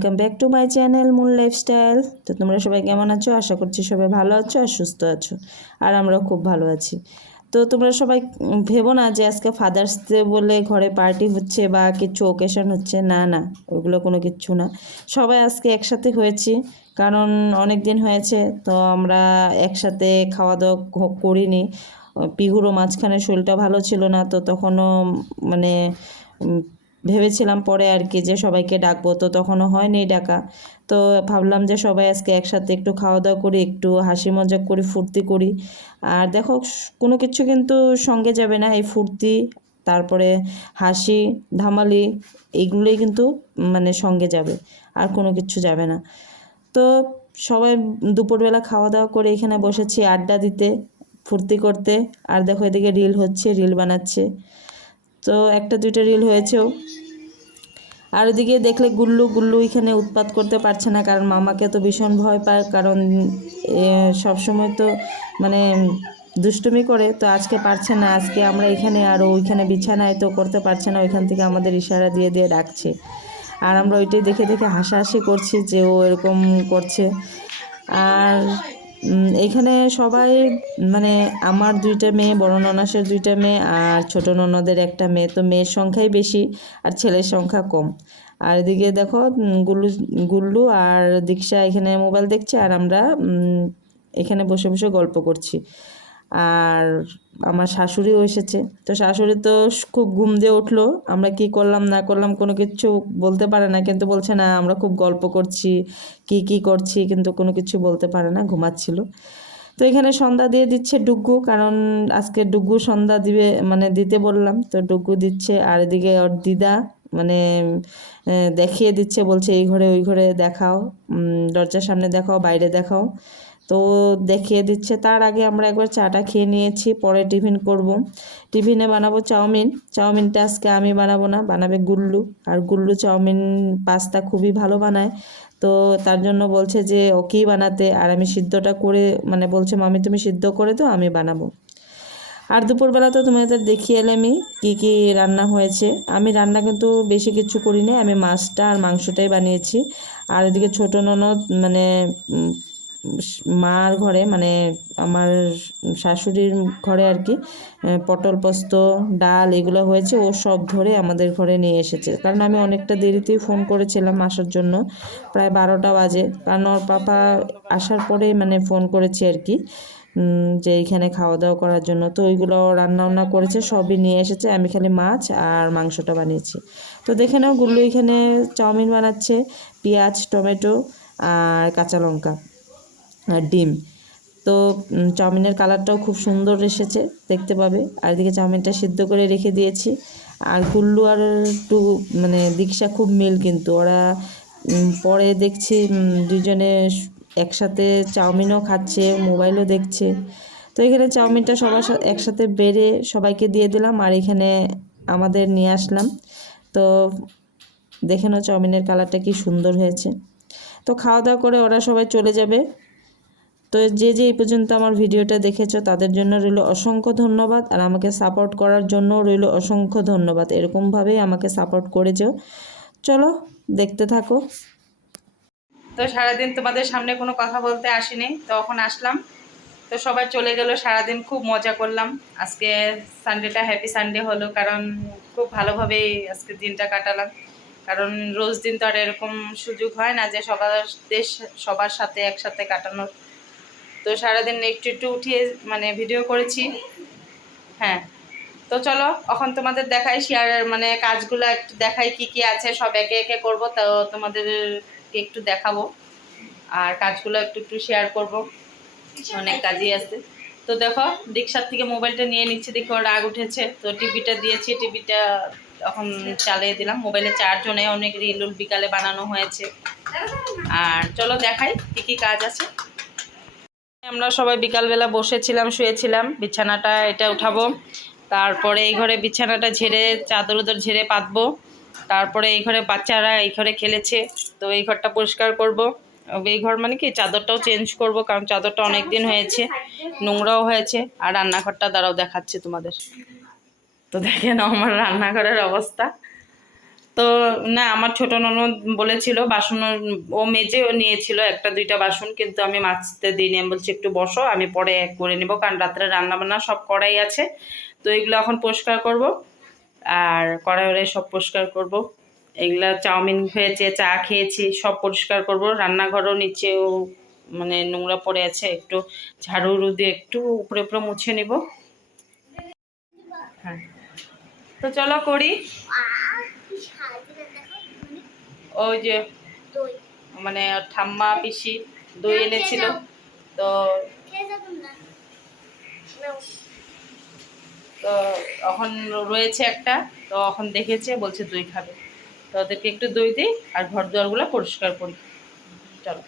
Welcome back to my channel moon lifestyle. তো তোমরা সবাই কেমন আছো? আশা করছি সবাই ভালো আছো আর সুস্থ আছো, আর আমরাও খুব ভালো আছি। তো তোমরা সবাই ভেবো না যে আজকে ফাদার্স ডে বলে ঘরে পার্টি হচ্ছে বা কিছু ওকেশন হচ্ছে, না না, ওইগুলো কোনো কিচ্ছু না। সবাই আজকে একসাথে হয়েছি, কারণ অনেক দিন হয়েছে তো আমরা একসাথে খাওয়া দাওয়া করিনি। পিহুরও মাঝখানে শরীরটা ভালো ছিল না, তো তখনও মানে ভেবেছিলাম পরে আর কি যে সবাইকে ডাকবো, তো তখনও হয়নি ডাকা। তো ভাবলাম যে সবাই আজকে একসাথে একটু খাওয়া দাওয়া করি, একটু হাসি মজা করি, ফুর্তি করি। আর দেখো, কোনো কিছু কিন্তু সঙ্গে যাবে না, এই ফুর্তি, তারপরে হাসি ধামালি, এইগুলোই কিন্তু মানে সঙ্গে যাবে, আর কোনো কিছু যাবে না। তো সবাই দুপুরবেলা খাওয়া দাওয়া করে এখানে বসেছি আড্ডা দিতে, ফুর্তি করতে। আর দেখো এদিকে রিল হচ্ছে, রিল বানাচ্ছে, তো একটা দুইটা রিল হয়েছেও। আর ওদিকে দেখলে গুল্লু গুল্লু এখানে উৎপাত করতে পারছে না, কারণ মামাকে তো ভীষণ ভয় পায়, কারণ সবসময় তো মানে দুষ্টুমি করে, তো আজকে পারছে না। আজকে আমরা এখানে আর ওইখানে বিছানায়, তো করতে পারছে না, ওইখান থেকে আমাদের ইশারা দিয়ে দিয়ে ডাকছে, আর আমরা ওইটাই দেখে দেখে হাসাহাসি করছি যে ও এরকম করছে। আর এখানে সবাই মানে আমার দুইটা মেয়ে, বড় ননাসের দুইটা মেয়ে আর ছোট ননদের একটা মেয়ে, তো মেয়ের সংখ্যাই বেশি আর ছেলের সংখ্যা কম। আর এদিকে দেখো গুল্লু গুল্লু আর দীক্ষা এখানে মোবাইল দেখছে, আর আমরা এখানে বসে বসে গল্প করছি। আর আমার শাশুড়িও এসেছে, তো শাশুড়ি তো খুব ঘুম দিয়ে উঠলো। আমরা কি করলাম না করলাম কোনো কিছু বলতে পারে না, কিন্তু বলছে না আমরা খুব গল্প করছি, কি করছি, কিন্তু কোনো কিছু বলতে পারে না, ঘুমাচ্ছিল। তো এখানে সন্ধ্যা দিয়ে দিচ্ছে ডুগ্গু, কারণ আজকে ডুগ্গু সন্ধ্যা দিবে, মানে দিতে বললাম, তো ডুগ্গু দিচ্ছে। আর এদিকে ওর দিদা মানে দেখিয়ে দিচ্ছে, বলছে এই ঘরে ওই ঘরে দেখাও, দরজার সামনে দেখাও, বাইরে দেখাও, তো দেখিয়ে দিচ্ছে। তার আগে আমরা একবার চাটা খেয়ে নিয়েছি, পরে টিফিন করব। টিফিনে বানাবো চাউমিন। চাউমিনটা আজকে আমি বানাবো না, বানাবে গুল্লু। আর গুল্লু চাউমিন পাস্তা খুবই ভালো বানায়, তো তার জন্য বলছে যে ওকেই বানাতে, আর আমি সিদ্ধটা করে মানে বলছে মামি তুমি সিদ্ধ করে দাও, আমি বানাবো। আর দুপুরবেলা তো তোমাদের দেখিয়ে এলামই কী কী রান্না হয়েছে। আমি রান্না কিন্তু বেশি কিছু করিনি, আমি মাছটা আর মাংসটাই বানিয়েছি। আর এদিকে ছোটো ননদ মানে মার ঘরে, মানে আমার শাশুড়ির ঘরে আর কি, পটল পোস্ত ডাল এগুলো হয়েছে, ও সব ধরে আমাদের ঘরে নিয়ে এসেছে। কারণ আমি অনেকটা দেরিতেই ফোন করেছিলাম আসার জন্য, প্রায় 12টা বাজে, কারণ ওর পাপা আসার পরে মানে ফোন করেছি আর কি, যে এইখানে খাওয়া দাওয়া করার জন্য। তো ওইগুলো রান্না বান্না করেছে, সবই নিয়ে এসেছে, আমি খালি মাছ আর মাংসটা বানিয়েছি। তো দেখে নাও গুল্লু এখানে চাউমিন বানাচ্ছে, পেঁয়াজ টমেটো আর কাঁচা লঙ্কা আর ডিম। তো চাউমিনের কালারটাও খুব সুন্দর এসেছে, দেখতে পাবে। আর এদিকে চাউমিনটা সিদ্ধ করে রেখে দিয়েছি। আর গুল্লু আর একটু মানে দীক্ষা খুব মিল, কিন্তু ওরা পরে দেখছি দুজনে একসাথে চাউমিনও খাচ্ছে, মোবাইলও দেখছে। তো এখানে চাউমিনটা সবার একসাথে বেড়ে সবাইকে দিয়ে দিলাম, আর এখানে আমাদের নিয়ে আসলাম। তো দেখে নাও চাউমিনের কালারটা কি সুন্দর হয়েছে। তো খাওয়া দাওয়া করে ওরা সবাই চলে যাবে। তো যে এই পর্যন্ত আমার ভিডিওটা দেখেছো তাদের জন্য রইল অসংখ্য ধন্যবাদ, আর আমাকে সাপোর্ট করার জন্য রইল অসংখ্য ধন্যবাদ। এরকমভাবেই আমাকে সাপোর্ট করেছো। চলো দেখতে থাকো। তো সারাদিন তোমাদের সামনে কোনো কথা বলতে আসিনি, তখন আসলাম। তো সবাই চলে গেল, সারাদিন খুব মজা করলাম। আজকে সানডেটা হ্যাপি সানডে হলো, কারণ খুব ভালোভাবেই আজকে দিনটা কাটালাম। কারণ রোজ দিন তো আর এরকম সুযোগ হয় না যে সবার সাথে একসাথে কাটানোর। তো সারাদিন একটু একটু উঠিয়ে মানে ভিডিও করেছি। হ্যাঁ, তো চলো এখন তোমাদের দেখাই, শেয়ার মানে কাজগুলো একটু দেখাই, কি কি আছে সব একে একে করবো, তো তোমাদেরকে একটু দেখাবো, আর কাজগুলো একটু একটু শেয়ার করব, অনেক কাজই আছে। তো দেখো দীক্ষার থেকে মোবাইলটা নিয়ে নিচ্ছে, দেখো রাগ উঠেছে, তো টিভিটা দিয়েছি, টিভিটা এখন চালিয়ে দিলাম। মোবাইলে চার্জও নেই, অনেক রিল বিকালে বানানো হয়েছে। আর চলো দেখাই কি কি কাজ আছে। আমরা সবাই বিকালবেলা বসেছিলাম, শুয়েছিলাম, বিছানাটা এটা উঠাবো, তারপরে এই ঘরে বিছানাটা ঝেড়ে চাদর উদর ঝেড়ে পাতবো, তারপরে এই ঘরে বাচ্চারা এই ঘরে খেলেছে, তো এই ঘরটা পরিষ্কার করব। এই ঘর মানে কি চাদরটাও চেঞ্জ করব, কারণ চাদরটা অনেক দিন হয়েছে, নোংরাও হয়েছে। আর রান্নাঘরটা দ্বারাও দেখাচ্ছে তোমাদের। তো দেখে নাও আমার রান্নাঘরের অবস্থা। তো তো না, আমার ছোট ননদ বলেছিল বাসন ও মেজে ও নিয়েছিল একটা দুইটা বাসন, কিন্তু আমি মাজতে দিইনি। আমি বলছি একটু বসো, আমি পরে এক করে নেবো, কারণ রাত্রে রান্না বান্না সব করাই আছে। তো এগুলো এখন পরিষ্কার করব, আর কড়াই সব পরিষ্কার করব। এগুলা চাউমিন হয়েছে, চা খেয়েছি, সব পরিষ্কার করব। রান্নাঘরও নিচেও মানে নোংরা পড়ে আছে, একটু ঝাড়ু দিয়ে একটু উপরে উপরে মুছে নিব। হ্যাঁ, তো চলো করি। ওই যে মানে ঠাম্মা পিসি দই এনেছিল, তো তো এখন রয়েছে একটা, তো এখন দেখেছে বলছে দই খাবে, তো ওদেরকে একটু দই দিই আর ঘর দুয়ারগুলো পরিষ্কার করি। চলো।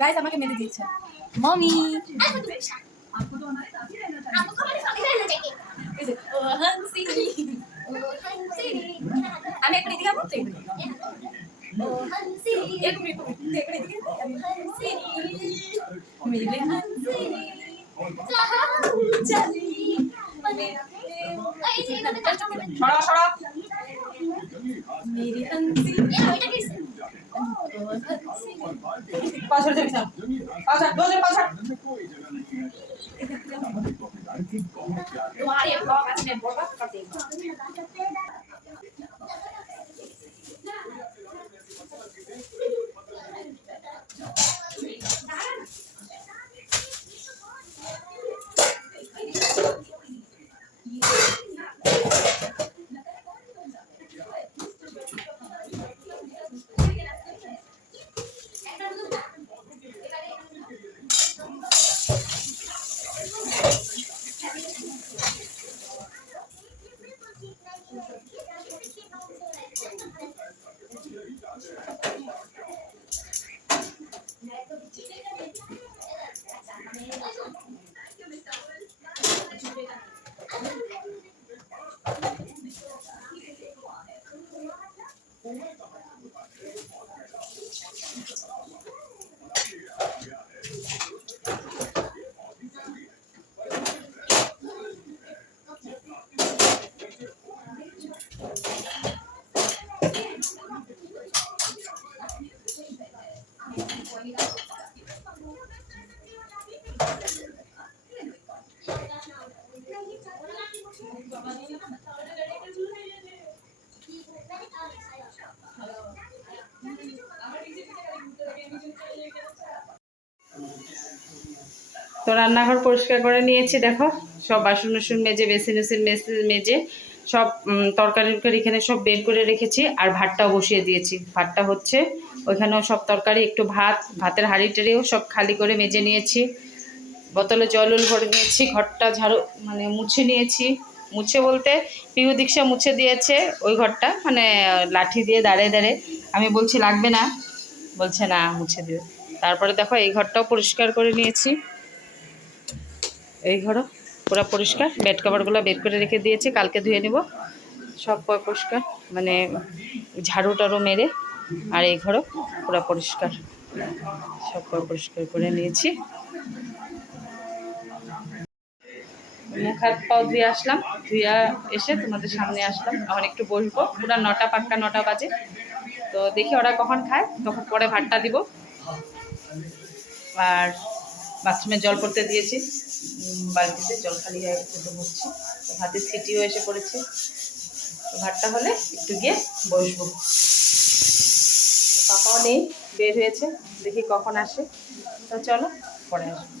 गाइस আমাকে মেরে দিচ্ছে মমি আমি এখন এদিকে যাবো ও হানসি এক মিনিট দেখে এদিকে হানসি মেরে হানসি চালি মানে এই যে ছড়া ছড়া মেরে হানসি এটা কি पाछड़ से पिछा पाछड़ दो से पाछड़ तुम्हारे ब्लॉग आज मैं बहुत करते हैं তো রান্নাঘর পরিষ্কার করে নিয়েছি, দেখো সব বাসন টাসন মেজে, বেসিন মেজে সব তরকারি এখানে সব বের করে রেখেছি। আর ভাতটাও বসিয়ে দিয়েছি, ভাতটা হচ্ছে। ওইখানেও সব তরকারি, একটু ভাতের হাঁড়ি টাড়িও সব খালি করে মেজে নিয়েছি। বোতলে জল ভরে নিয়েছি। ঘরটা ঝাড়ু মানে মুছে নিয়েছি। মুছে বলতে পিউ দীক্ষা মুছে দিয়েছে ওই ঘরটা, মানে লাঠি দিয়ে দাঁড়িয়ে দাঁড়িয়ে। আমি বলছি লাগবে না, বলছে না মুছে দিও। তারপরে দেখো এই ঘরটাও পরিষ্কার করে নিয়েছি। এই ঘরও পুরো পরিষ্কার, বেড কভারগুলো বের করে রেখে দিয়েছি, কালকে ধুয়ে নেব। সব পরিষ্কার, মানে ঝাড়ু টাড়ু মেরে। আর এই ঘরও পুরো পরিষ্কার, সব পরিষ্কার করে নিয়েছি। মুখ হাত পাও ধুয়ে আসলাম, ধুয়ে এসে তোমাদের সামনে আসলাম। এখন একটু বসবো, পুরো 9টা পাক্কা 9টা বাজে। তো দেখি ওরা কখন খায়, তখন পরে ভাতটা দিব। আর বাথরুমে জল পড়তে দিয়েছি, বালতিতে জল খালি হয়ে গেছে, তো বসছি। তো ভাতের ছিটিও এসে পড়েছে। তো ভাতটা হলে একটু গিয়ে বসবো। পাপাও নেই, বের হয়েছে, দেখি কখন আসে। তো চলো পরে আসবো।